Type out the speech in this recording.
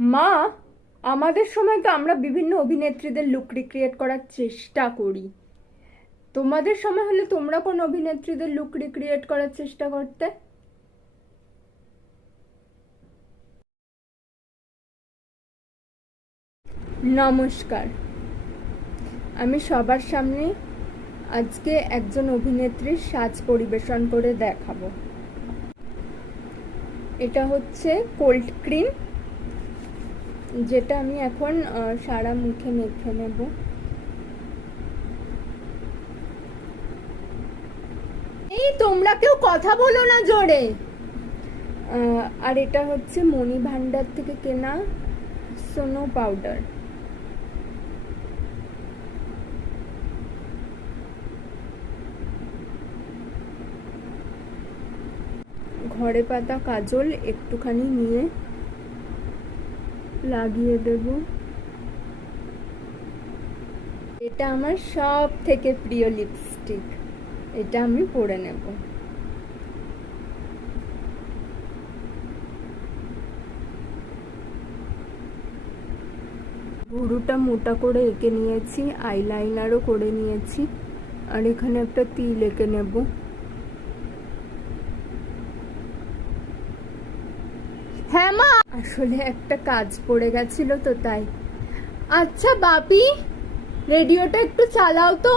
মা, আমাদের সময় তো আমরা বিভিন্ন অভিনেত্রীদের লুক রিক্রিয়েট করার চেষ্টা করি। তোমাদের সময় হলে তোমরা কোন অভিনেত্রীদের লুক রিক্রিয়েট করার চেষ্টা করতে? নমস্কার, আমি সবার সামনে আজকে একজন অভিনেত্রীর সাজ পরিবেশন করে দেখাবো। এটা হচ্ছে কোল্ড ক্রিম, যেটা আমি এখন সারা মুখে মেখে নেব। এই তোমরা কেউ কথা বলো না জোরে। আর এটা হচ্ছে মণি ভান্ডার থেকে কেনা সোনো পাউডার। ঘরে পাতা কাজল একটুখানি নিয়ে লাগিয়ে দেব। এটা আমার সব থেকে প্রিয় লিপস্টিক, এটা আমি পরে নেব। ভুরুটা মোটা করে এঁকে নিয়েছি, আইলাইনারও করে নিয়েছি, আর এখানে একটা তিল এঁকে নেব। হ্যাঁ মা, আসলে একটা কাজ পড়ে গেছিল তো তাই। আচ্ছা বাপি, রেডিওটা একটু চালাও তো।